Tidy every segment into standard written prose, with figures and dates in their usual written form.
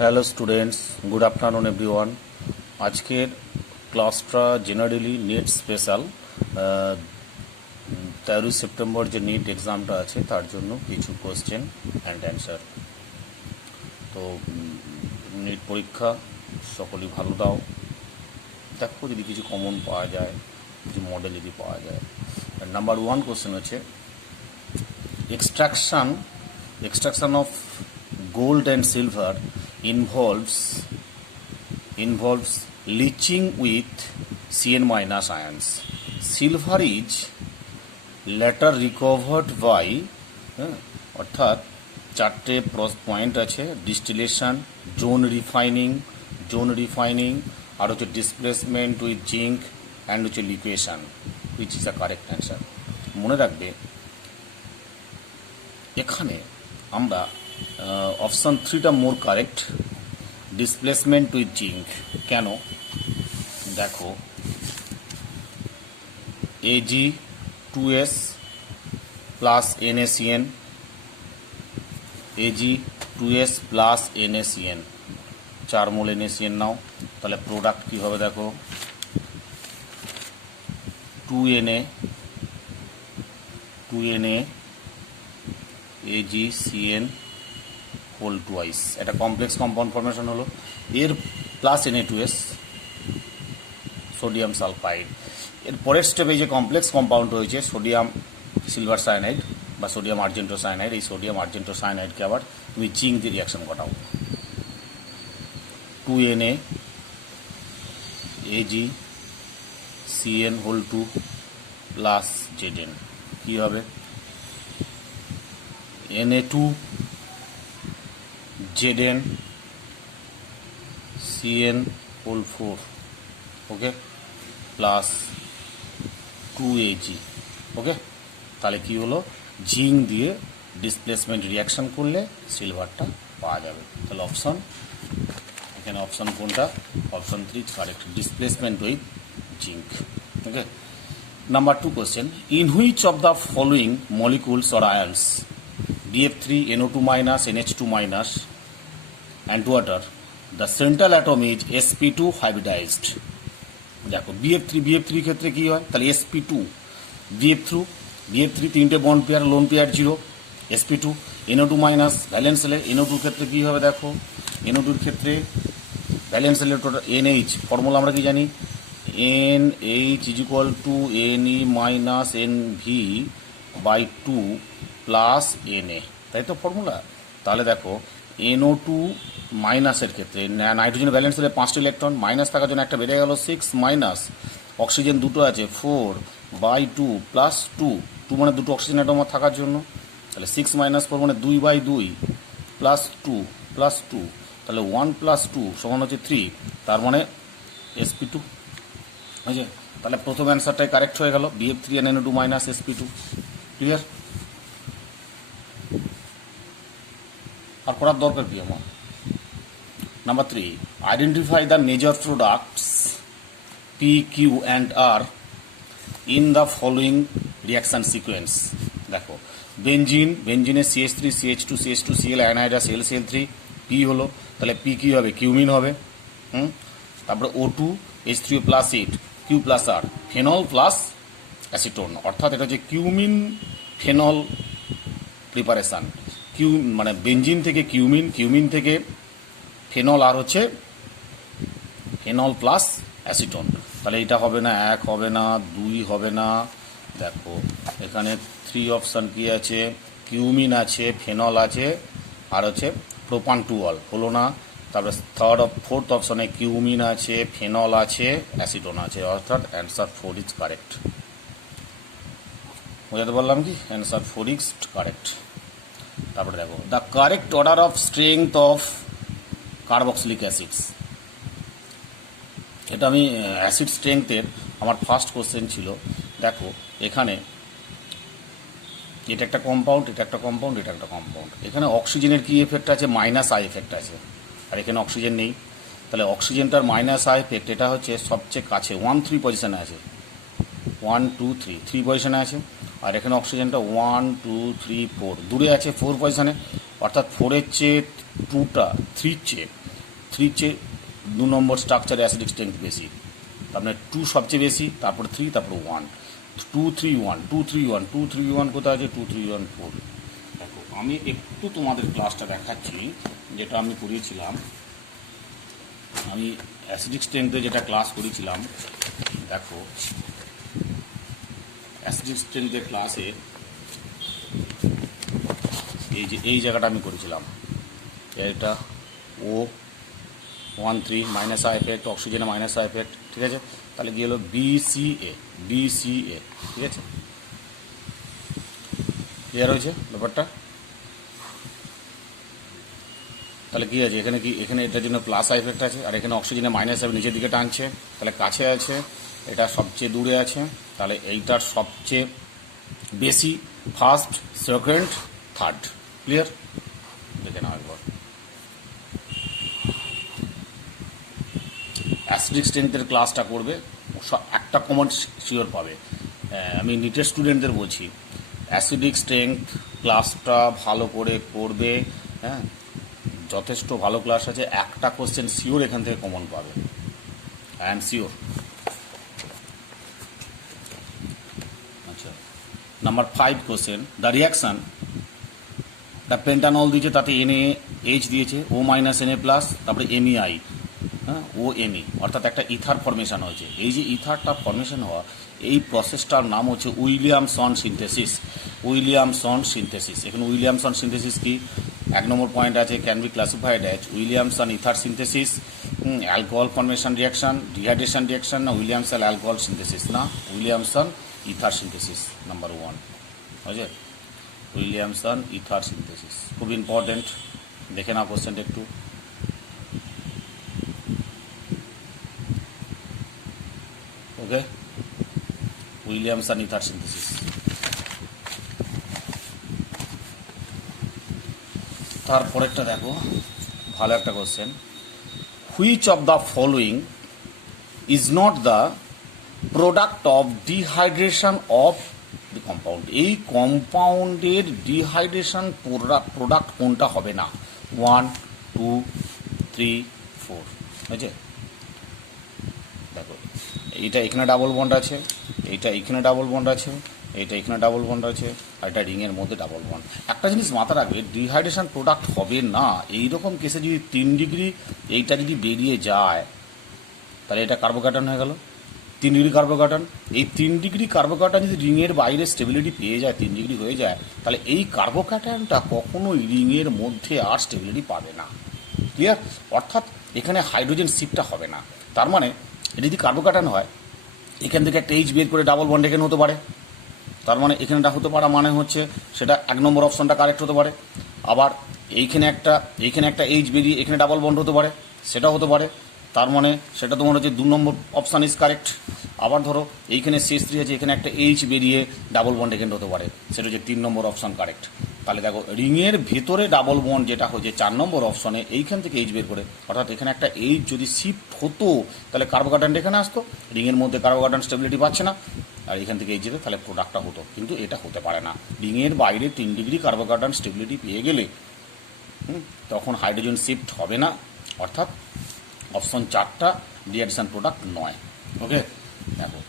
Hello students, good afternoon everyone. আজকের ক্লাসটা generally net special. 13 September যে নিট এক্সামটা আছে তার জন্য কিছু কোশ্চেন অ্যান্ড অ্যান্সার। তো নিট পরীক্ষা সকলেই ভালো দাও, দেখো যদি কিছু কমন পাওয়া যায়, কিছু মডেল যদি পাওয়া যায়। নাম্বার 1 কোশ্চেন হচ্ছে extraction of gold and silver involves leaching with Cn minus ions. Silver is later recovered by অর্থাৎ চারটে পয়েন্ট আছে: ডিস্টিলেশন, জোন রিফাইনিং, আর হচ্ছে ডিসপ্লেসমেন্ট উইথ জিঙ্ক, অ্যান্ড হচ্ছে liquation, which is a correct answer. মনে রাখবে এখানে আমরা অপশান 3টা more correct, displacement with zinc. কেন দেখো, Ag2S plus NaCN, Ag2S plus NaCN, 4 mole NaCN নাও, তাহলে প্রোডাক্ট কী হবে দেখো, 2Na AgCN হোল টুয়াইস। এটা কমপ্লেক্স কম্পাউন্ড ফর্মেশন হলো। এর প্লাস Na2S সোডিয়াম সালফাইড। এর পরের স্টেপে যে কমপ্লেক্স কম্পাউন্ড হয়েছে সোডিয়াম সিলভার সায়ানাইড বা সোডিয়াম আর্জেন্টো সায়ানাইড, এই সোডিয়াম আর্জেন্টো সায়ানাইডকে আবার তুমি জিঙ্ক দিয়ে রিয়াকশন ঘটাও। 2Na AgCN whole 2 plus Zn কী হবে, Na2 Zn CN whole 4, okay, plus 2Ag, okay. তাহলে কি হলো, জিঙ্ক দিয়ে ডিসপ্লেসমেন্ট রিয়াকশন করলে সিলভারটা পাওয়া যাবে। তাহলে এখানে অপশন কোনটা, option 3 correct, displacement with zinc, okay. Number 2 question, in which of the following molecules or আয়ন্স BF3 NO2 minus NH2 minus and water the central atom is sp2 hybridized? দেখো BF3 ক্ষেত্রে কি হয়, তাহলে sp2 BF3 তিনটে bond pair, lone pair 0, sp2 NO2 minus valence সেলে, NO2 ক্ষেত্রে কি হবে দেখো, NO2 ক্ষেত্রে ভ্যালেন্স সেলের টোটাল NH, ফর্মুলা আমরা কি জানি, NH is equal to Ne minus NV by 2 plus Na, তাই তো ফর্মুলা। তাহলে দেখো NO2 মাইনাসের ক্ষেত্রে নাইট্রোজেন ব্যালেন্স হলে 5টি ইলেকট্রন, মাইনাস থাকার জন্য একটা বেড়ে গেল 6 মাইনাস, অক্সিজেন দুটো আছে 4 বাই 2 প্লাস 2 মানে দুটো অক্সিজেন অ্যাটম থাকার জন্য, তাহলে 6 মাইনাস 4 মানে 2 বাই 2 প্লাস 2, তাহলে 1 প্লাস 2 সমান হচ্ছে 3, তার মানে sp2, বুঝছে। তাহলে প্রথম অ্যান্সারটাই কারেক্ট হয়ে গেল, BF3 and NO2 minus sp2, clear. আর করার দরকার কি আমার। Number 3, identify the major products P, Q and R in the following reaction sequence. দেখো বেঞ্জিনের CH3 CH2 CH2 Cl অ্যানাইডাস Cl3 P হলো, তাহলে P কী হবে, কিউমিন হবে। তারপরে O2 H3O plus 8 Q plus R, phenol plus acetone, অর্থাৎ এটা হচ্ছে cumin phenol preparation. মানে বেঞ্জিন থেকে কিউমিন থেকে ফেনল, আর হচ্ছে ফেনল প্লাস অ্যাসিটোন। তাহলে এটা হবে না, 1 হবে না, 2 হবে না। দেখো এখানে 3 অপশান কি আছে, কিউমিন আছে, ফেনল আছে, আর হচ্ছে প্রোপান টু অল হলো না। তারপরে ফোর্থ অপশানে কিউমিন আছে, ফেনল আছে, অ্যাসিটোন আছে, অর্থাৎ অ্যান্সার 4 ইজ কারেক্ট। বোঝাতে পারলাম কি, অ্যান্সার 4 ইজ কারেক্ট। তারপরে দেখো the correct order of strength of carboxylic acids. এটা আমি অ্যাসিড স্ট্রেংথের আমার ফার্স্ট কোশ্চেন ছিল। দেখো এখানে এটা একটা কম্পাউন্ড, এটা একটা কম্পাউন্ড, এটা একটা কম্পাউন্ড। এখানে অক্সিজেনের কি এফেক্ট আছে, মাইনাস আই এফেক্ট আছে, আর এখানে অক্সিজেন নেই। তাহলে অক্সিজেনটার মাইনাস আই এফেক্ট, এটা হচ্ছে সবচেয়ে কাছে 1-3 পজিশনে আছে, 1 2 3 পজিশনে আছে। আর এখানে অক্সিজেনটা 1 2 3 4 দূরে আছে 4 পজিশনে, অর্থাৎ 4-এর চেয়ে 2টা 3-র চেয়ে 3 চেয়ে 2 নম্বর স্ট্রাকচারে অ্যাসিডিক স্ট্রেংথ বেশি, তার মানে 2 সবচেয়ে বেশি, তারপরে 3, তারপরে 1, 2 3 1 2 3 1 2 3 1 কোথায় আছে, 2 3 1 4। দেখো আমি একটু তোমাদের ক্লাসটা দেখাচ্ছি যেটা আমি করিয়েছিলাম, আমি অ্যাসিডিক স্ট্রেংথে যেটা ক্লাস করেছিলাম। দেখো অ্যাসিডিক স্ট্রেংথের ক্লাসে এই জায়গাটা আমি করেছিলাম, এটা O13 মাইনাস আই এফেক্ট, অক্সিজেনে মাইনাস আই এফেক্ট, ঠিক আছে। তাহলে কি হলো, BCA, ঠিক আছে। ক্লিয়ার হয়েছে ব্যাপারটা? তাহলে কী আছে এখানে, এখানে এটার জন্য প্লাস আই এফেক্ট আছে, আর এখানে অক্সিজেনে মাইনাস আই নিচের দিকে টানছে, তাহলে কাছে আছে, এটা সবচেয়ে দূরে আছে, তাহলে এইটার সবচেয়ে বেশি ফার্স্ট, সেকেন্ড, থার্ড। ক্লিয়ার? দেখে নাও একবার। অ্যাসিডিক স্ট্রেংথের ক্লাসটা করবে, একটা কমেন্ট শিওর পাবে। আমি নিটের স্টুডেন্টদের বলছি, অ্যাসিডিক স্ট্রেংথ ক্লাসটা ভালো করে করবে, হ্যাঁ, যথেষ্ট ভালো ক্লাস আছে, একটা কোশ্চেন শিওর এখান থেকে কমন পাবে, আই এম শিওর। আচ্ছা, number 5 question, the reaction, the pentanol দিয়েছে, তাতে NaH দিয়েছে, O মাইনাস Na প্লাস, তারপরে MEI, হ্যাঁ, OMe, অর্থাৎ একটা ইথার ফর্মেশন হয়েছে। এই যে ইথারটা ফর্মেশন হওয়া, এই প্রসেসটার নাম হচ্ছে উইলিয়ামসন সিনথেসিস। এখানে উইলিয়ামসন সিনথেসিস কি, 1 নম্বর পয়েন্ট আছে, can be classified as Williamson ether synthesis, alcohol formation reaction, dehydration reaction, না উইলিয়ামসন অ্যালকোহল সিনথেসিস, না উইলিয়ামসন ইথার সিনথেসিস, নাম্বার 1, বুঝে? উইলিয়ামসন ইথার সিনথেসিস খুব ইম্পর্টেন্ট, দেখে না কোশ্চেনটা একটু। ওকে, উইলিয়ামসন ইথার সিনথেসিস। তারপরেরটা দেখো, ভালো একটা question, which of the following is not the product of dehydration of the compound? এই কম্পাউন্ডের ডিহাইড্রেশন প্রোডাক্ট কোনটা হবে না? 1 2 3 4, বুঝছে? দেখো এইটা এখানে ডাবল বন্ড আছে, এইটা এখানে ডাবল বন্ড আছে, এইটা এখানে ডাবল বন্ড আছে, আর এটা রিংয়ের মধ্যে ডাবল বন্ড। একটা জিনিস মাথা রাখবে, ডিহাইড্রেশন প্রোডাক্ট হবে না এইরকম কেসে যদি 3 ডিগ্রি এইটা যদি বেরিয়ে যায়, তাহলে এটা কার্বোক্যাটায়ন হয়ে গেল, 3 ডিগ্রি কার্বোক্যাটায়ন। এই 3 ডিগ্রি কার্বোক্যাটায়ন যদি রিংয়ের বাইরে স্টেবিলিটি পেয়ে যায়, 3 ডিগ্রি হয়ে যায়, তাহলে এই কার্বোক্যাটায়নটা কখনোই রিংয়ের মধ্যে আর স্টেবিলিটি পাবে না। ক্লিয়ার? অর্থাৎ এখানে হাইড্রোজেন শিফটটা হবে না। তার মানে এটা যদি কার্বোক্যাটায়ন হয়, এখান থেকে একটা H বের করে ডাবল বন্ড এখানে হতে পারে, তার মানে এখানেটা হতে পারা মানে হচ্ছে সেটা 1 নম্বর অপশনটা কারেক্ট হতে পারে। আবার এইখানে একটা H বেরিয়ে এখানে ডাবল বন্ড হতে পারে, সেটা হতে পারে, তার মানে সেটা তোমার হচ্ছে 2 নম্বর অপশান ইজ কারেক্ট। আবার ধরো এইখানে CH3 আছে, এখানে একটা H বেরিয়ে ডাবল বন্ড এখানে হতে পারে, সেটা হচ্ছে 3 নম্বর অপশান কারেক্ট। তাহলে দেখো রিংয়ের ভেতরে ডাবল বন্ড যেটা হচ্ছে 4 নম্বর অপশনে, এইখান থেকে H বের করে, অর্থাৎ এখানে একটা H যদি শিফট হতো তাহলে কার্বোক্যাটায়নটা এখানে আসতো, রিংয়ের মধ্যে কার্বোক্যাটায়ন স্টেবিলিটি পাচ্ছে না, আর এখান থেকে H যেত, তাহলে প্রোডাক্টটা হতো। কিন্তু এটা হতে পারে না, রিংয়ের বাইরে 3 ডিগ্রি কার্বোক্যাটায়ন স্টেবিলিটি পেয়ে গেলে তখন হাইড্রোজেন শিফট হবে না, অর্থাৎ অপশন 4টা ডিহাইড্রেশন প্রোডাক্ট নয়। ওকে, দেখো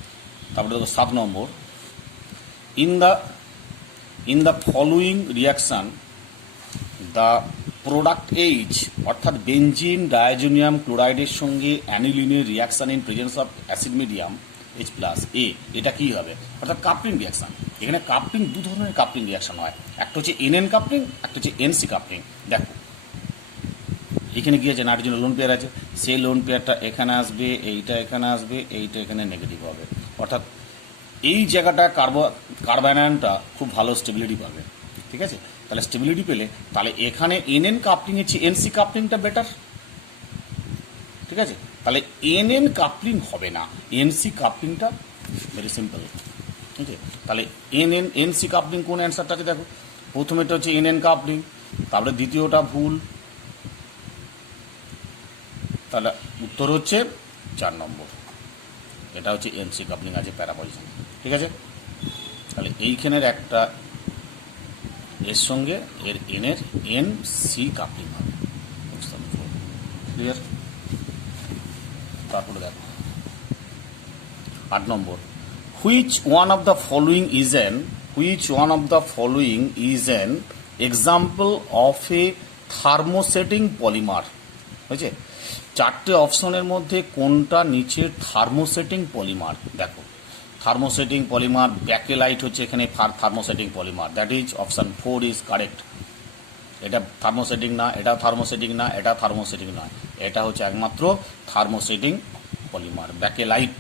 তারপরে দেখো 7 নম্বর, in the following reaction the product H, অর্থাৎ বেনজিন ডায়াজোনিয়াম ক্লোরাইডের সঙ্গে অ্যানিলিনের reaction in presence of acid medium H plus A, এটা কী হবে? অর্থাৎ কাপলিং রিয়াকশান। এখানে কাপলিং 2 ধরনের কাপলিং রিয়াকশান হয়, একটা হচ্ছে NN কাপলিং, একটা হচ্ছে NC কাপলিং। দেখো এখানে কি আছে, নাইট্রোজেন লোন পেয়ার আছে, সেই লোন পেয়ারটা এখানে আসবে, এইটা এখানে আসবে, এইটা এখানে নেগেটিভ হবে, অর্থাৎ এই জায়গাটা কার্বানায়নটা খুব ভালো স্টেবিলিটি পাবে। ঠিক আছে, তাহলে স্টেবিলিটি পেলে তাহলে এখানে NN কাপলিংয়ের চেয়ে NC কাপলিংটা বেটার। ঠিক আছে, তাহলে NN কাপলিং হবে না, NC কাপলিংটা ভেরি সিম্পল। ঠিক আছে, তাহলে NC কাপলিং কোন অ্যান্সারটা আছে দেখো, প্রথমেটা হচ্ছে NN কাপলিং, তারপরে দ্বিতীয়টা ভুল, তাহলে উত্তর হচ্ছে 4 নম্বর, এটা হচ্ছে NC কাপলিং আছে প্যারা পজিশন। ঠিক আছে, তাহলে এইখানের একটা এর সঙ্গে এর NC কাপলিং হবে। ক্লিয়ার? তারপরে দেখো 8 নম্বর, which one of the following is an example of a thermosetting polymer? বুঝছে? 4টে অপশনের মধ্যে কোনটা নিচের থার্মোসেটিং পলিমার? দেখো থার্মোসেটিং পলিমার ব্যাকেলাইট হচ্ছে এখানে thermosetting polymer, that is option 4 is correct. এটা থার্মোসেটিং না, এটা থার্মোসেটিং না, এটা থার্মোসেটিং নয়, এটা হচ্ছে একমাত্র থার্মোসেটিং পলিমার ব্যাকেলাইট।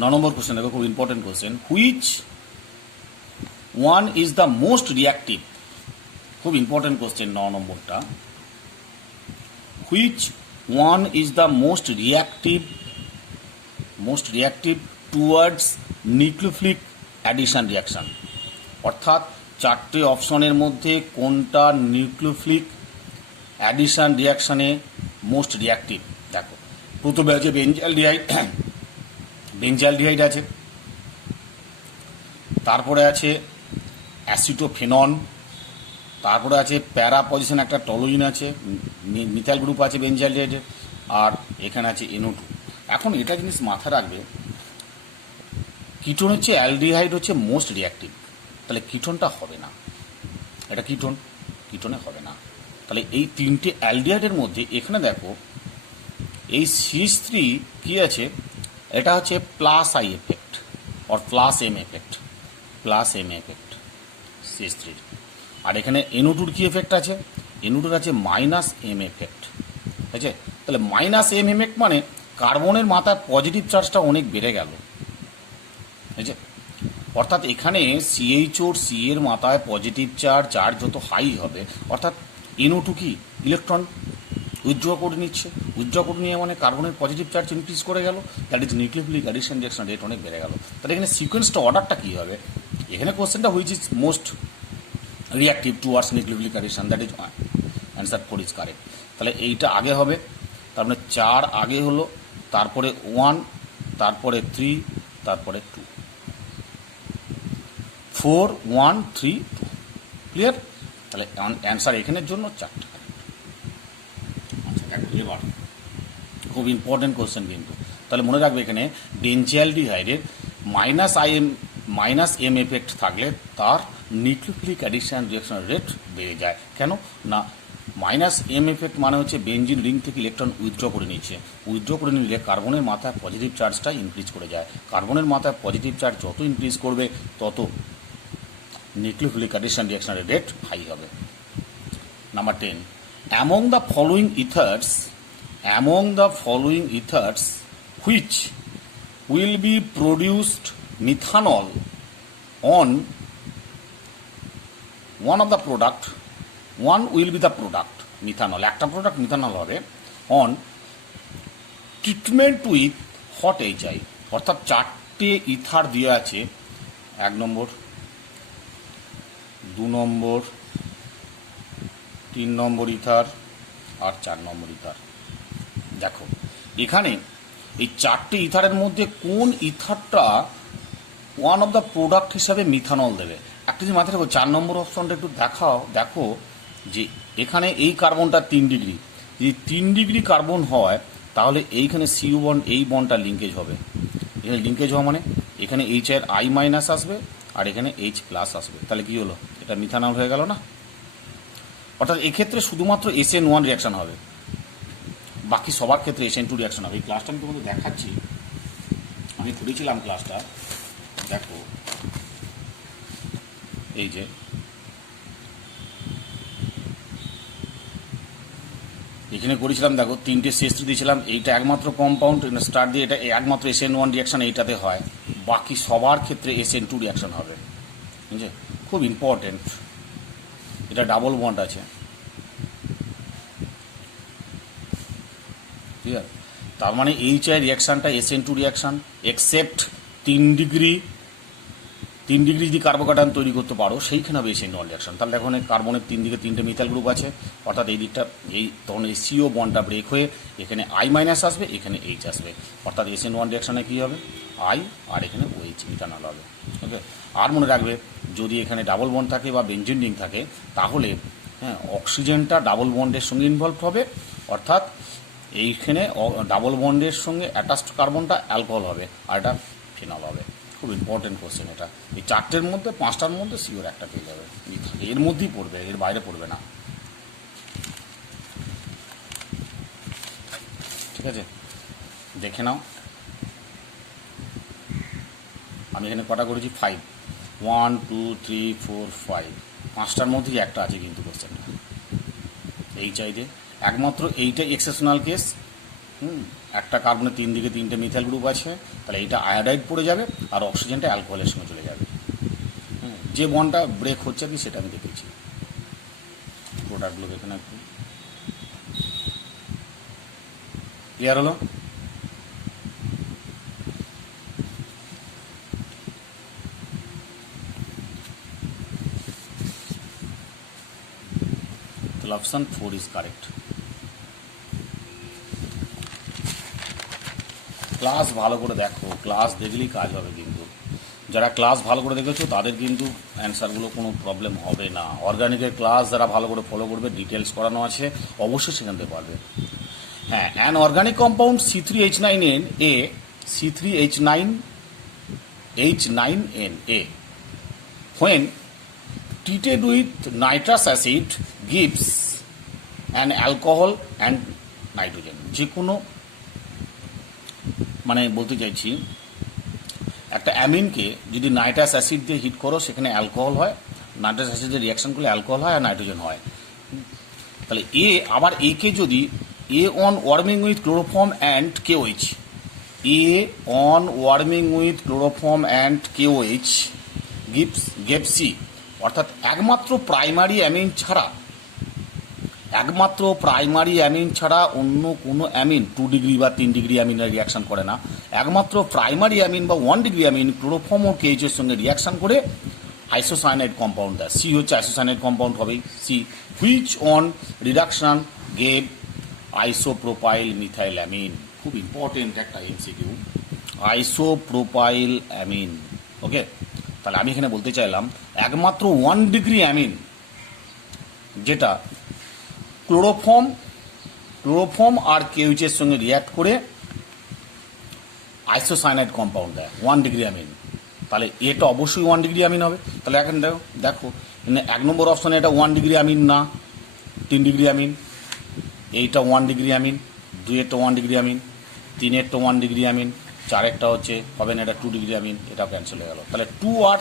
9 নম্বর কোশ্চেন দেখো, খুব important question, which one is the most reactive? খুব ইম্পর্টেন্ট কোশ্চেন 9 নম্বরটা। Which one is the most reactive towards nucleophilic addition reaction? অর্থাৎ 4টে অপশনের মধ্যে কোনটা নিউক্লিওফিলিক অ্যাডিশন রিয়াকশনে মোস্ট রিয়াক্টিভ? দেখো প্রথমে আছে বেঞ্জালডিহাইড আছে, তারপরে আছে অ্যাসিটোফেনন, তারপরে আছে প্যারা পজিশন একটা টলোইন আছে, মিথাইল গ্রুপ আছে বেঞ্জালডিহাইডের, আর এখানে আছে NO2। এখন এটা জিনিস মাথায় রাখবে, কিটোন হচ্ছে অ্যালডিহাইড হচ্ছে মোস্ট রিয়াক্টিভ, তাহলে কিটোনটা হবে না, এটা কিটোনে হবে না। তাহলে এই 3টে অ্যালডিহাইডের মধ্যে এখানে দেখো এই CH3 কি আছে, এটা হচ্ছে প্লাস আই এফেক্ট আর প্লাস এম এফেক্ট, CH3। আর এখানে NO2 কি এফেক্ট আছে? NO2 আছে মাইনাস এম এফেক্ট, ঠিক আছে? তাহলে মাইনাস এম এফেক্ট মানে কার্বনের মাথায় পজিটিভ চার্জটা অনেক বেড়ে গেল, ঠিক আছে? অর্থাৎ এখানে CH4 C এর মাথায় পজিটিভ চার্জ যত হাই হবে, অর্থাৎ NO2 কি ইলেকট্রন উইথড্র করে নিচ্ছে, নিয়ে মানে কার্বনের পজিটিভ চার্জ ইনক্রিজ করে গেল, that is nucleophilic addition reaction rate অনেক বেড়ে গেল। তাহলে এখানে সিকোয়েন্সটা অর্ডারটা কী হবে? এখানে কোশ্চেনটা which is most reactive towards nucleophilic addition, that is answer 4 is correct. তাহলে এইটা আগে হবে, তার মানে 4 আগে হলো, তারপরে 1, তারপরে 3, তারপরে 2, 4 1 3 2, ক্লিয়ার? তাহলে অ্যান্সার এখানের জন্য 4টা। এবার খুব ইম্পর্টেন্ট কোশ্চেন কিন্তু, তাহলে মনে রাখবে এখানে বেঞ্জালডিহাইডের মাইনাস এম এফেক্ট থাকলে তার নিউক্লিওফিলিক অ্যাডিশন রিঅ্যাকশন রেট বেড়ে যায়। কেন না, মাইনাস এম এফেক্ট মানে হচ্ছে বেঞ্জিন রিং থেকে ইলেকট্রন উইথড্র করে নিচ্ছে, নিলে কার্বনের মাথায় পজিটিভ চার্জটা ইনক্রিজ করে যায়। কার্বনের মাথায় পজিটিভ চার্জ যত ইনক্রিজ করবে তত নিউক্লিওফিলিক অ্যাডিশন রিঅ্যাকশনের রেট হাই হবে। Number 10, among the following ethers which will be produced methanol on one of the product, one will be the product methanol, একটা প্রোডাক্ট মিথানল হবে on treatment with hot HI? অর্থাৎ 4টে ether দিয়ে আছে, 1 নম্বর, 2 নম্বর, 3 নম্বর ether আর 4 নম্বর ether. দেখো এখানে এই 4টে ইথারের মধ্যে কোন ইথারটা ওয়ান অফ দ্য প্রোডাক্ট হিসাবে মিথানল দেবে? একটা যে মাথায় রাখো, 4 নম্বর অপশনটা একটু দেখো যে এখানে এই কার্বনটা 3 ডিগ্রি, যদি 3 ডিগ্রি কার্বন হয় তাহলে এইখানে CO বন্ড, এই বন্ডটা লিঙ্কেজ হবে। এখানে লিঙ্কেজ হওয়া মানে এখানে H এর I মাইনাস আসবে আর এখানে H প্লাস আসবে, তাহলে কি হলো? এটা মিথানল হয়ে গেল না? অর্থাৎ এক্ষেত্রে শুধুমাত্র SN1 রিয়াকশন হবে, বাকি সবার ক্ষেত্রে SN2 রিয়াকশন হবে। এই ক্লাসটা আমি তোমাদের দেখাচ্ছি, আমি করেছিলাম ক্লাসটা, দেখো এই যে এখানে করেছিলাম, দেখো 3টে CH3 দিয়েছিলাম, এইটা একমাত্র কম্পাউন্ড স্টার দিয়ে এটা একমাত্র SN1 রিয়াকশন এইটাতে হয়, বাকি সবার ক্ষেত্রে SN2 রিয়াকশন হবে, বুঝছে? খুব ইম্পর্টেন্ট, এটা ডাবল বন্ড আছে, ক্লিয়ার? তার মানে HI রিয়াকশানটা SN2 reaction, except 3 degree যদি কার্বোকাটায়ন তৈরি করতে পারো সেইখানে হবে SN1 রিয়াকশন। তাহলে দেখো কার্বনের 3 দিকে 3টে মিথাইল গ্রুপ আছে, অর্থাৎ এই দিকটা তখন এই CO বন্ডটা ব্রেক হয়ে এখানে I মাইনাস আসবে, এখানে H আসবে, অর্থাৎ SN1 রিয়াকশানে কী হবে? I আর এখানে OH মিথানল হবে। ওকে, আর মনে রাখবে যদি এখানে ডাবল বন্ড থাকে বা বেঞ্জিন রিং থাকে তাহলে হ্যাঁ, অক্সিজেনটা ডাবল বন্ডের সঙ্গে ইনভলভ হবে, অর্থাৎ এইখানে ডাবল বন্ডের সঙ্গে অ্যাটাচড কার্বনটা অ্যালকোহল হবে আর এটা ফিনল হবে। খুব ইম্পর্টেন্ট কোশ্চেন এটা। এই চারটের মধ্যে পাঁচটার মধ্যে সিওর একটা পেয়ে যাবে, এর মধ্যেই পড়বে, এর বাইরে পড়বে না। ঠিক আছে, দেখে নাও। আমি এখানে কটা করেছি? 5, 1 2 3 4 5, পাঁচটার মধ্যেই একটা আছে কিন্তু কোশ্চেনটা এই চাইতে। একমাত্র এইটাই এক্সেপশনাল কেস। একটা কার্বনের তিন দিকে তিনটে মিথাইল গ্রুপ আছে, তাহলে এইটা আয়োডাইড পড়ে যাবে আর অক্সিজেনটা অ্যালকোহলের সঙ্গে চলে যাবে। যে বন্ডটা ব্রেক হচ্ছে কি সেটা আমি দেখেছি। প্রোডাক্টগুলো দেখে না একটু, ক্লিয়ার হলো? তাহলে অপশান 4 ইজ কারেক্ট। ক্লাস ভালো করে দেখো, ক্লাস দেখলেই কাজ হবে কিন্তু। যারা ক্লাস ভালো করে দেখেছো তাদের কিন্তু অ্যান্সারগুলো কোনো প্রবলেম হবে না। অর্গানিকের ক্লাস যারা ভালো করে ফলো করবে, ডিটেলস করানো আছে, অবশ্যই সেখান থেকে পারবে। হ্যাঁ, an organic compound C3H9NA, C3H9NA when treated with nitrous acid gives an alcohol and nitrogen। যে কোনো মানে বলতে চাইছি, একটা অ্যামিনকে যদি নাইট্রাস অ্যাসিড দিয়ে হিট করো সেখানে অ্যালকোহল হয়, নাইট্রাস অ্যাসিডের রিয়াকশন করলে অ্যালকোহল হয় আর নাইট্রোজেন হয়। তাহলে আবার একে যদি A on warming with chloroform and KOH, A on warming with chloroform and KOH gives C, অর্থাৎ একমাত্র প্রাইমারি অ্যামিন ছাড়া অন্য কোনো অ্যামিন 2 ডিগ্রি বা 3 ডিগ্রি অ্যামিনের রিয়াকশন করে না। একমাত্র প্রাইমারি অ্যামিন বা 1 ডিগ্রি অ্যামিন ক্লোরোফর্ম ও কেএইচের সঙ্গে রিয়াকশন করে আইসোসায়ানাইড কম্পাউন্ড দেয়। সি হচ্ছে আইসোসায়ানাইড কম্পাউন্ড হবেই C, which on reduction gave isopropyl methyl amine. খুব ইম্পর্টেন্ট একটা এমসিকিউ, আইসোপ্রোপাইল অ্যামিন। ওকে, তাহলে আমি এখানে বলতে চাইলাম একমাত্র 1 ডিগ্রি অ্যামিন যেটা ক্লোরোফর্ম আর কেউচের সঙ্গে রিয়াক্ট করে আইসোসায়ানাইড কম্পাউন্ড দেয় 1 ডিগ্রি অ্যামিন, তাহলে এটা অবশ্যই 1 ডিগ্রি অ্যামিন হবে। তাহলে এখন দেখো 1 নম্বর অপশনে এটা 1 ডিগ্রি অ্যামিন না, 3 ডিগ্রি অ্যামিন। এইটা 1 ডিগ্রি অ্যামিন, 2-এরটা 1 ডিগ্রি অ্যামিন, 3-এরটা 1 ডিগ্রি অ্যামিন, 4-এরটা হবে না, এটা 2 ডিগ্রি অ্যামিন, এটাও ক্যান্সেল হয়ে গেল। তাহলে 2 আর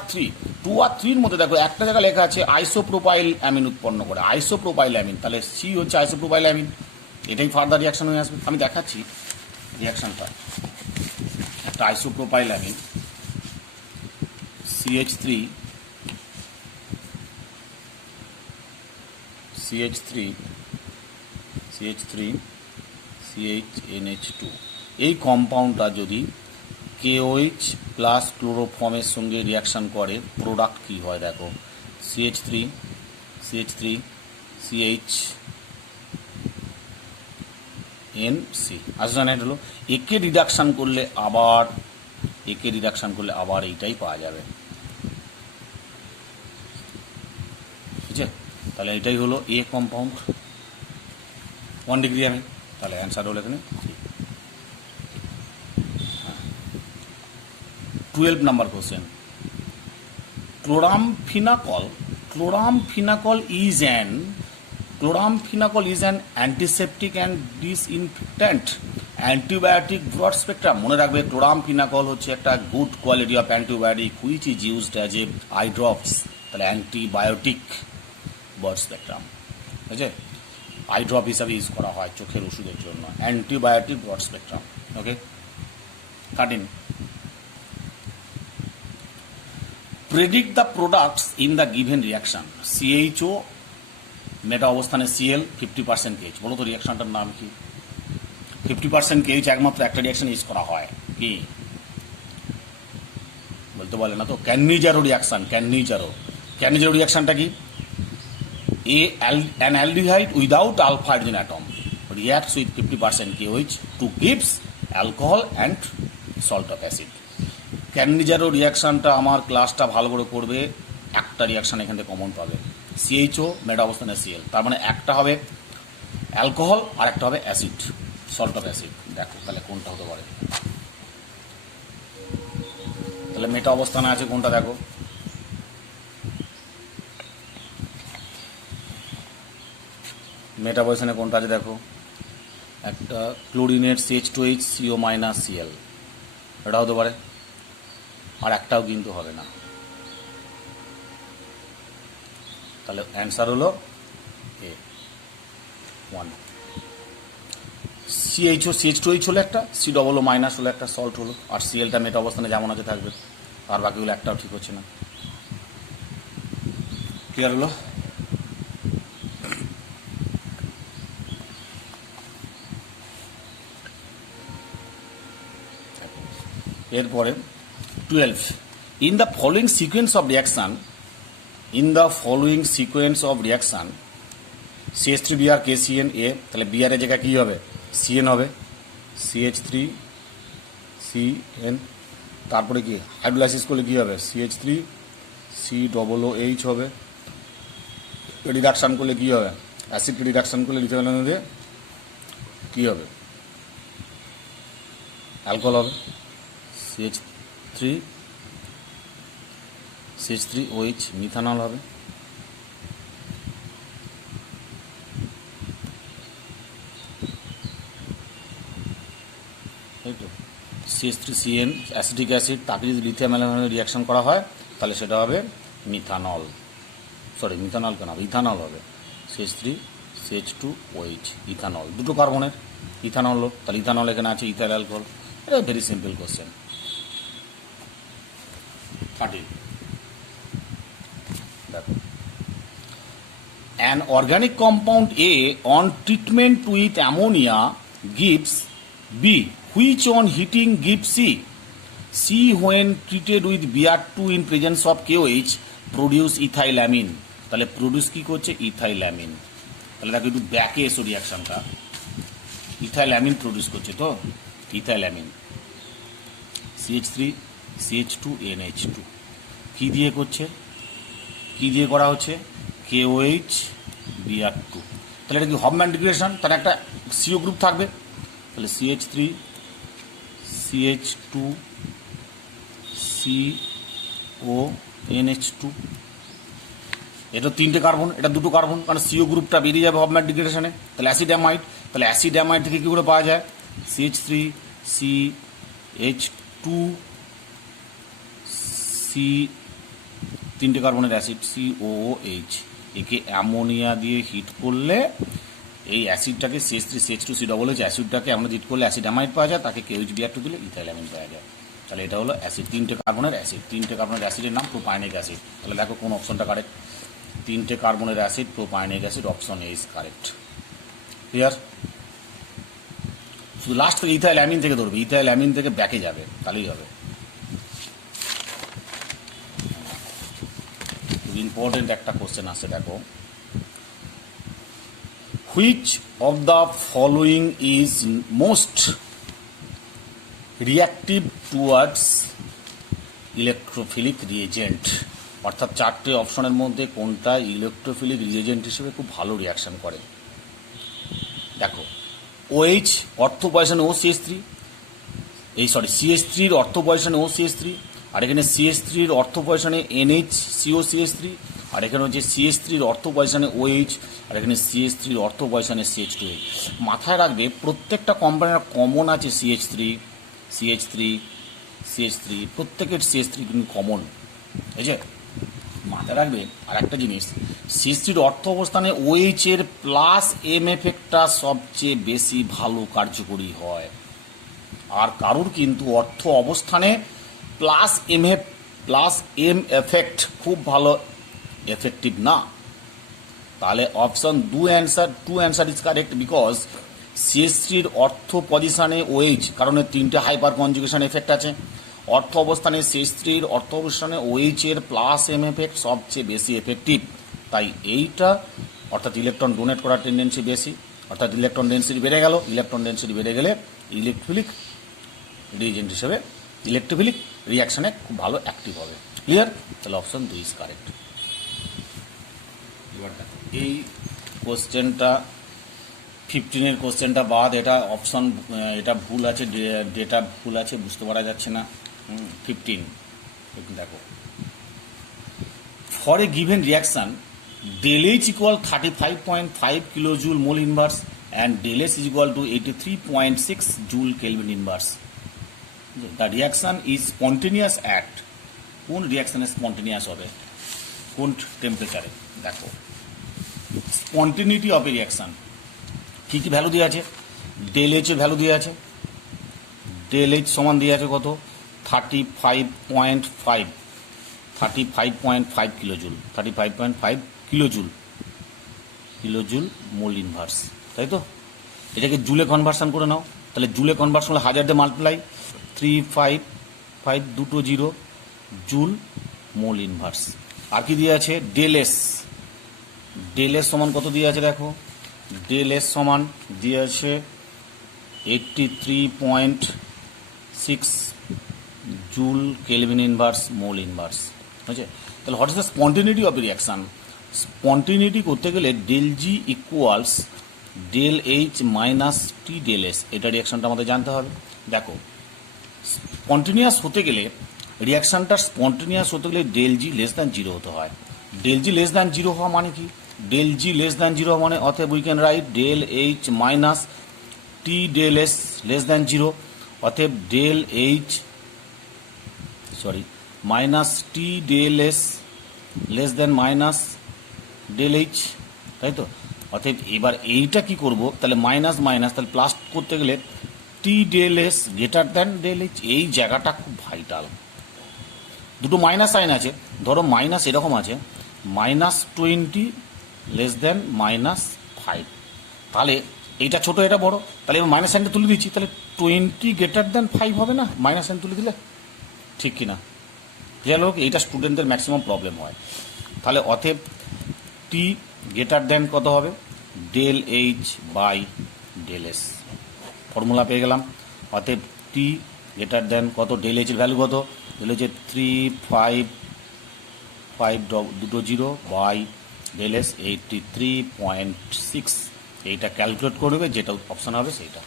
3-এর মধ্যে দেখো একটা জায়গায় লেখা আছে আইসোপ্রোপাইল অ্যামিন উৎপন্ন করে, আইসোপ্রোপাইল অ্যামিন, তাহলে সি হচ্ছে আইসোপ্রোপাইল অ্যামিন। এটাই ফার্দার রিয়াকশন হয়ে আসবে। আমি দেখাচ্ছি রিয়াকশনটা। একটা আইসোপ্রোপাইল অ্যামিন CH3CHNH2, এই কম্পাউন্ডটা যদি KOH প্লাস ক্লোরোফর্মের সঙ্গে রিয়াকশান করে প্রোডাক্ট কী হয় দেখো, CH3CHNC আইসোসায়ানাইড হলো। একে রিডাকশান করলে আবার এইটাই পাওয়া যাবে। ঠিক আছে, তাহলে এটাই হলো এ কম্পাউন্ড 1 ডিগ্রি অ্যামিন। তাহলে অ্যান্সার হলো এখানে 12 number question. Chloramphenicol is an antiseptic and disinfectant, antibiotic broad spectrum. মনে রাখবে ক্লোরামফিনাকল হচ্ছে একটা good quality of antibiotic which is used as a eye drops. তাহলে অ্যান্টিবায়োটিক ব্রড স্পেকট্রাম, ঠিক আছে, আই ড্রপ হিসাবে ইউজ করা হয় চোখের ওষুধের জন্য, antibiotic broad spectrum. Okay, 13 predict the products in the given reaction. CHO meta অবস্থানে Cl 50% KH। বলো তো রিয়াকশনটার নাম কি? 50% KH একমাত্র একটা রিয়াকশন ইউজ করা হয়, কি বলতে বলে না তো? ক্যানিজারো রিয়াকশনটা কি? an aldehyde without alpha hydrogen atom reacts with 50% KOH to gives alcohol and salt of acid। Cannizzaro রিয়াকশনটা আমার ক্লাসটা ভালো করে করবে, একটা রিয়াকশন এখান থেকে কমন পাবে। সিএইচও মেটা অবস্থানে সিএল, তার মানে একটা হবে অ্যালকোহল আর একটা হবে অ্যাসিড, সল্ট অফ অ্যাসিড। দেখো তাহলে কোনটা হতে পারে, তাহলে মেটা অবস্থানে আছে কোনটা দেখো, মেটা পজিশনে কোনটা আছে দেখো, একটা ক্লোরিনের CH2H CO মাইনাস Cl, এটা হতে পারে, আর একটাও কিন্তু হবে না। তাহলে অ্যান্সার হলো এ 1। CH2H হলো একটা, COO মাইনাস হলো একটা, সল্ট হলো, আর সিএলটা মেটা অবস্থানে যেমন আছে থাকবে, আর বাকিগুলো একটাও ঠিক হচ্ছে না। ক্লিয়ার হলো? এরপরে 12, in the following sequence of reaction, CH3Br KCnA, তাহলে বিআর এর জায়গায় কী হবে, CN হবে, CH3CN, তারপরে কি হাইড্রোলাইসিস করলে কী হবে, CH3COOH হবে, রিডাকশান করলে কী হবে, অ্যাসিড রিডাকশান করলে লিথিয়াম দিয়ে কী হবে, অ্যালকোহল হবে, CH3OH মিথানল হবে। তাই তো, CH3CN অ্যাসিটিক অ্যাসিড, তাকে যদি লিথিয়াম অ্যালুমিনিয়াম রিয়াকশন করা হয় তাহলে সেটা হবে মিথানল, মিথানল কেন, ইথানল হবে, CH3CH2OH ইথানল, দুটো কার্বনের ইথানল, তাহলে ইথানল এখানে আছে, ইথাইল অ্যালকোহল। এটা ভেরি সিম্পল কোশ্চেন। 13, দেখো, an organic compound A on treatment with ammonia gives B, which on heating gives C when treated with Br2 in presence of KOH produce ethylamine, তাহলে produce কি করছে, ইথাইল্যামিন। তাহলে দেখো একটু ব্যাকে এসো রিয়াকশনটা, ইথাইল্যামিন প্রডিউস করছে, তো ইথাইল্যামিন CH3CH2NH2 কি দিয়ে করছে, কি দিয়ে করা হচ্ছে, KOH Br2, তাহলে এটা কি হফম্যান ডিগ্রেডেশন, তার একটা CO গ্রুপ থাকবে, তাহলে CH3CH2CONH2, এটা তিনটে কার্বন, এটা দুটো কার্বন, কারণ CO গ্রুপটা বেরিয়ে যাবে হফম্যান ডিগ্রেডেশনে, তাহলে অ্যাসিড অ্যামাইড, তাহলে অ্যাসিড অ্যামাইড থেকে কী করে পাওয়া যায়, CH3CH2C, তিনটে কার্বনের অ্যাসিড COOH, একে অ্যামোনিয়া দিয়ে হিট করলে এই অ্যাসিডটাকে CH3CH2COOH অ্যাসিডটাকে আমরা হিট করলে অ্যাসিড অ্যামাইড পাওয়া যায়, তাকে KOH Br2 দিলে ইথাইল্যামিন পাওয়া যায়। তাহলে এটা হলো অ্যাসিড, তিনটে কার্বনের অ্যাসিড, তিনটে কার্বনের অ্যাসিডের নাম প্রোপায়নিক অ্যাসিড। তাহলে দেখো কোন অপশনটা কারেক্ট, তিনটে কার্বনের acid propionic acid, option A is correct. Clear? শুধু লাস্ট থেকে ইথাইল্যামিন থেকে ধরবে, ইথাইল্যামিন থেকে ব্যাকে যাবে, তাহলেই হবে। ইম্পর্টেন্ট একটা কোশ্চেন আছে, দেখো, which of the following is most reactive towards electrophilic reagent, অর্থাৎ চারটে অপশনের মধ্যে কোনটা ইলেকট্রোফিলিক রিয়েজেন্ট হিসেবে খুব ভালো রিয়াকশন করে। দেখো, OH অর্থ পয়সনে OCH3, CH3 অর্থ পয়সনে OCH3, আর এখানে CH3 অর্থ পয়সনে NHCOCH3, আর এখানে হচ্ছে CH3 অর্থ পয়সনে OH, আর এখানে CH3 অর্থ পয়সনে CH2H। মাথায় রাখবে প্রত্যেকটা কোম্পানির কমন আছে CH3, প্রত্যেকের CH3 কিন্তু কমন, এই যে মাথায় রাখবে। আর একটা জিনিস, CH3 অর্থ অবস্থানে OH এর প্লাস M এফেক্টটা সবচেয়ে বেশি ভালো কার্যকরী হয়, আর কারুর কিন্তু অর্থ অবস্থানে প্লাস এম এফেক্ট খুব ভালো এফেক্টিভ না। তাহলে option two answer is correct, because CH3 ortho পজিশনে OH, কারণ তিনটে হাইপার কনজুগেশন এফেক্ট আছে। অর্থ অবস্থানে CH3 অর্থ অবস্থানে OH এর প্লাস এম এফেক্ট সবচেয়ে বেশি এফেক্টিভ, তাই এইটা অর্থাৎ ইলেকট্রন ডোনেট করার টেন্ডেন্সি বেশি, অর্থাৎ ইলেকট্রন ডেন্সিটি বেড়ে গেল, ইলেকট্রন ডেন্সিটি বেড়ে গেলে ইলেকট্রোফিলিক রিয়েজেন্ট হিসেবে ইলেকট্রোফিলিক রিয়াকশানে খুব ভালো অ্যাক্টিভ হবে। ক্লিয়ার? তাহলে অপশন 2 ইজ কারেক্ট। এই কোশ্চেনটা 15-এর কোশ্চেনটা বাদ, এটা অপশন এটা ভুল আছে, ডেটা ভুল আছে, বুঝতে পারা যাচ্ছে না। 15 দেখো, for a given reaction del H equal 35.5 kilojoule mole inverse and del S is equal to 83.6 joule Kelvin inverse. The reaction is spontaneous at কোন রিয়াকশনে স্পন্টেনিয়াস হবে, কোন টেম্পারেচারে? দেখো, স্পন্টেনিটি অফ এ রিয়াকশন কী কী ভ্যালু দিয়ে আছে? ডেল এইচ এর ভ্যালু দিয়ে আছে, ডেল এইচ সমান দিয়ে আছে কত? 35.5 কিলোজুল, 35.5 কিলোজুল মোল ইনভার্স, তাই তো? এটাকে জুলে কনভার্সন করে নাও, তাহলে জুলে কনভার্সন হলে 1000 দিয়ে মাল্টিপ্লাই, 355 জুল মোল ইনভার্স। আর কি দিয়ে আছে? ডেল এস, ডেল এস সমান কত দিয়ে আছে দেখো, ডেল এস সমান দিয়ে আছে 83.6 joule kelvin inverse mole inverse, বুঝছে? তাহলে what is the spontaneity of reaction? Spontaneity করতে গেলে del G equals del H minus T del S, এটা রিয়াকশনটা আমাদের জানতে হবে। দেখো, স্পন্টেনিয়াস হতে গেলে রিয়াকশনটা স্পন্টেনিয়াস হতে গেলে del G less than zero হতে হয়। Del G less than zero হওয়া মানে কি? Del G less than zero মানে অতএব we can write del H minus T del S less than zero, অতএব del H minus T del S less than minus del H, তাই তো? অতএব এবার এইটা কি করব, তাহলে মাইনাস মাইনাস, তাহলে প্লাস করতে গেলে T del S greater than del H, এই জায়গাটা খুব ভাইটাল। দুটো মাইনাস সাইন আছে, ধরো মাইনাস এরকম আছে, -20 লেস দ্যান -5, তাহলে এইটা ছোট এটা বড়, তাহলে এবার মাইনাস সাইনটা তুলে দিচ্ছি, তাহলে 20 গ্রেটার দ্যান 5 হবে না মাইনাস সাইন তুলে দিলে, ঠিক কিনা? যাই হোক, এইটা স্টুডেন্টদের ম্যাক্সিমাম প্রবলেম হয়। তাহলে অতএব টি গ্রেটার দ্যান কত হবে? Del H by del S, formula পেয়ে গেলাম। অতএব টি গ্রেটার দ্যান কত? ডেল এইচের ভ্যালু কত? ডেল এইচের 355 বাই ডেল এস 83.6, এইটা ক্যালকুলেট করবে, যেটা অপশান হবে সেইটা।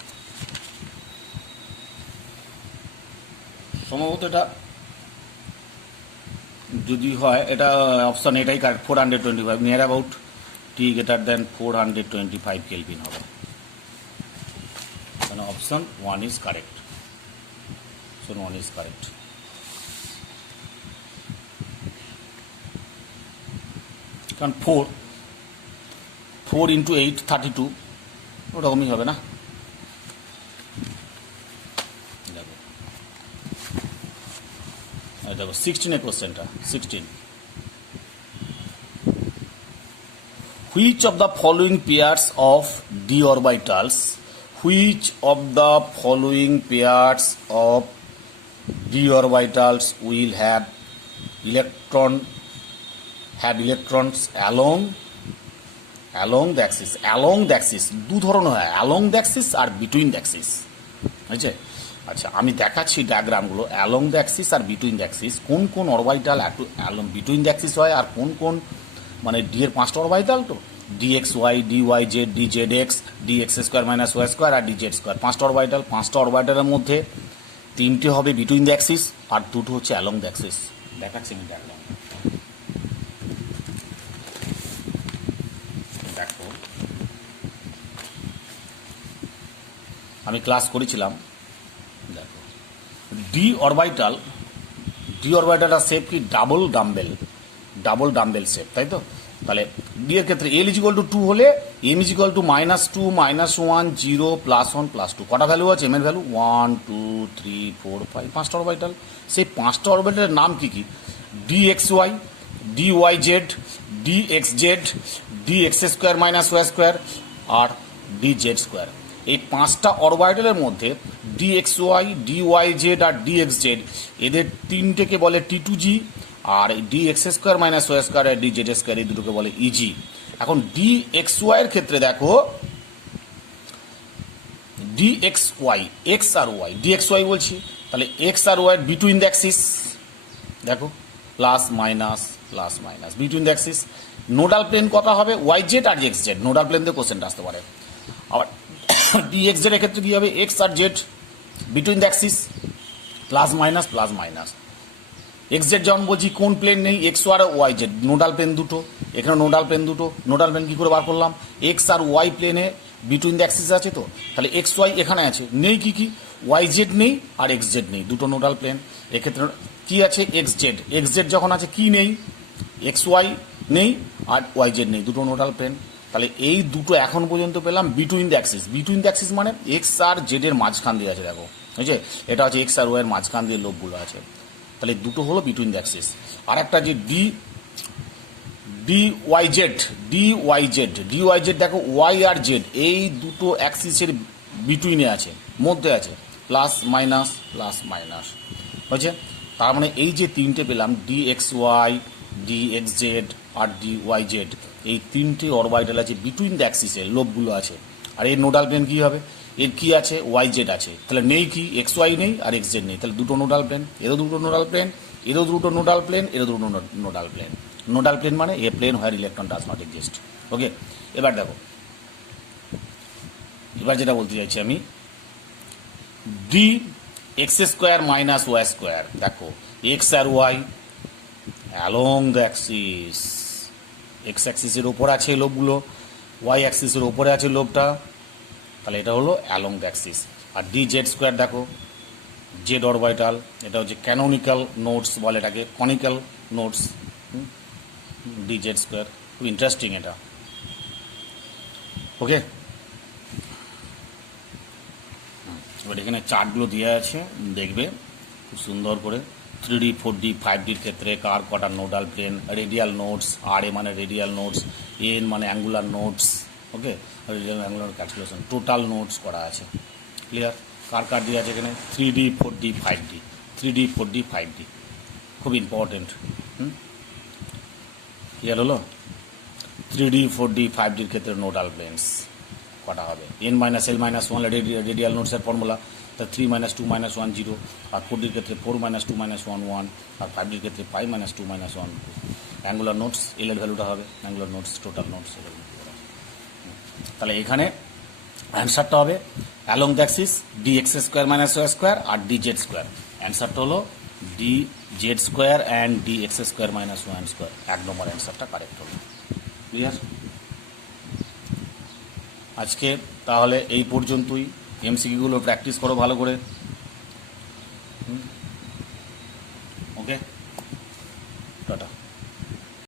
সম্ভবত এটা যদি হয়, এটা অপশান এটাই correct, 425, near about T greater than 425 kelvin হবে, মানে option 1 is correct. Option 1 is correct. কারণ 4 ইন্টু 8 32, ওরকমই হবে না? দেখো 16 কোশ্চেনটা, 16, which of the following pairs of d orbitals, which of the following pairs of d orbitals will have electrons along the axis. Along the axis দু ধরনের হয়, along the axis আর বিটুইন দ্য অ্যাক্সিস, বুঝছে? আচ্ছা, আমি দেখাচ্ছি ডায়াগ্রামগুলো, along the axis আর বিটুইন দ্য অ্যাক্সিস, কোন কোন অরবিটাল বিটুইন দ্য অ্যাক্সিস হয়, আর কোন কোন, মানে ডি এর 5টা অরবিটাল তো, d x y, d y z, d z x, d x square minus Y square আর ডি জেড স্কোয়ার, 5টা অরবিটাল। 5টা অরবিটালের মধ্যে 3টে হবে বিটুইন দ্য অ্যাক্সিস আর 2টো হচ্ছে অ্যালং দ্য অ্যাক্সিস। দেখাচ্ছি আমি ডায়াগ্রাম, দেখো আমি ক্লাস করেছিলাম। দেখো, ডি অরবিটালটা শেপ কি? ডাবল ডাম্বেল শেপ, তাই তো? তাহলে ডি এর ক্ষেত্রে এল ইজ ইকুয়াল টু 2 হলে এম ইজ ইকুয়াল টু -2 -1 0 +1 +2, কটা ভ্যালু আছে এম এর ভ্যালু? 1 2 3 4 5, 5টা অরবিটাল। সেই 5টা অরবিটালের নাম কি কি? D x y, d y z, d x z, d x square minus Y square আর ডি জেড স্কোয়ার। এই 5টা অরবিটালের মধ্যে d x y, d y z আর ডি এক্স জেড, এদের 3টেকে বলে T2G, আর d x square minus Y square আর ডি জেড স্কোয়ার, এই দুটোকে বলে ইজি। এখন ডি এক্স ওয়াই এর ক্ষেত্রে দেখো, ডি এক্স ওয়াই, এক্স আর ওয়াই, ডি এক্স ওয়াই বলছি, তাহলে এক্স আর ওয়াই বিটুইন দ্য অ্যাক্সিস, দেখো plus minus between the axis. Nodal plane কত হবে, ওয়াই জেড আর এক্স জেড, নোডাল প্লেন দিয়ে কোশ্চেনটা আসতে পারে। আবার ডি এক্স জেড এক্ষেত্রে কী হবে, এক্স আর Z between the axis, plus minus. X Z যেমন বলছি কোন প্লেন নেই, এক্স আর ওয়াই জেড, নোডাল প্লেন দুটো, এখানে নোডাল প্লেন কী করে বার করলাম, এক্স আর ওয়াই প্লেনে বিটুইন দ্য অ্যাক্সিস আছে, তো তাহলে এক্স ওয়াই এখানে আছে, নেই কি ওয়াই জেড নেই আর এক্স জেড নেই, দুটো নোডাল প্লেন। এক্ষেত্রে কি আছে, এক্স জেড যখন আছে কি নেই, এক্স ওয়াই নেই আর ওয়াই জেড নেই, দুটো নোডাল প্লেন। তাহলে এই দুটো এখন পর্যন্ত পেলাম বিটুইন দ্য অ্যাক্সিস মানে এক্স আর জেডের মাঝখান দিয়ে আছে, দেখো বুঝছে, এটা হচ্ছে এক্স আর ওয়াইয়ের মাঝখান দিয়ে লোকগুলো আছে, তাহলে দুটো হলো বিটুইন দ্য অ্যাক্সিস। আর একটা যে ডি ওয়াই জেড দেখো ওয়াই আর জেড এই দুটো অ্যাক্সিসের বিটুইনে আছে, মধ্যে আছে, প্লাস মাইনাস হয়েছে। তার মানে এই যে তিনটে পেলাম, d x y, d x z আর ডি ওয়াই জেড, এই তিনটে অরবাইটাল আছে বিটুইন দ্য অ্যাক্সিসের, লোকগুলো আছে। আর এই নোডাল প্লেন কী হবে, এর কি আছে, ওয়াই জেড আছে, তাহলে নেই কি, এক্স ওয়াই নেই আর এক্স জেড নেই, তাহলে দুটো নোডাল প্লেন, এরও দুটো নোডাল প্লেন, এরও দুটো নোডাল প্লেন, এরও দুটো নোডাল প্লেন। নোডাল প্লেন মানে a plane where electron does not exist. Okay, এবার দেখো, এবার যেটা বলতে চাইছি আমি, d x square minus Y square, দেখো এক্স আর y along the axis, x অ্যাক্সিসের ওপর আছে লোবগুলো, ওয়াই অ্যাক্সিসের ওপরে আছে লোবটা, তাহলে এটা হলো অ্যালং দ্য অ্যাক্সিস। আর ডি জেড স্কোয়ার দেখো, জেড অরবাইটাল, এটা হচ্ছে ক্যানোনিক্যাল নোটস বলে এটাকে, conical notes, D Z square, খুব ইন্টারেস্টিং এটা। ওকে, এবার এখানে চার্টগুলো দেওয়া আছে, দেখবে খুব সুন্দর করে, 3D 4D 5Dর ক্ষেত্রে কার কটা নোডাল প্লেন, রেডিয়াল নোটস, আর এ মানে রেডিয়াল নোটস, এন মানে angular nodes, okay, radial angular calculation, total nodes করা আছে, ক্লিয়ার। কার দিয়ে আছে এখানে 3D 4D 5D, 3D 4D 5D, খুব ইম্পর্টেন্ট। ক্লিয়ার হলো, 3D 4D 5Dর ক্ষেত্রে নোডাল প্লেন্স কটা হবে, N minus L minus one radial নোটসের formula, তা 3 - 2 - 1 0, আর 4Dর ক্ষেত্রে 4 - 2 - 1 1, আর 5Dর ক্ষেত্রে 5 - 2 - 1 2। অ্যাঙ্গুলার নোটস এল এর ভ্যালুটা হবে, অ্যাঙ্গুলার নোটস টোটাল নোটস। তাহলে এখানে অ্যান্সারটা হবে along the axis D x square minus Y square আর ডি জেড স্কোয়ার, অ্যান্সারটা হলো D Z square and D x square minus one square, 1 নম্বর অ্যান্সারটা কারেক্ট হলো। ক্লিয়ার, আজকে তাহলে এই পর্যন্তই, এমসিকিউগুলো প্র্যাকটিস করো ভালো করে।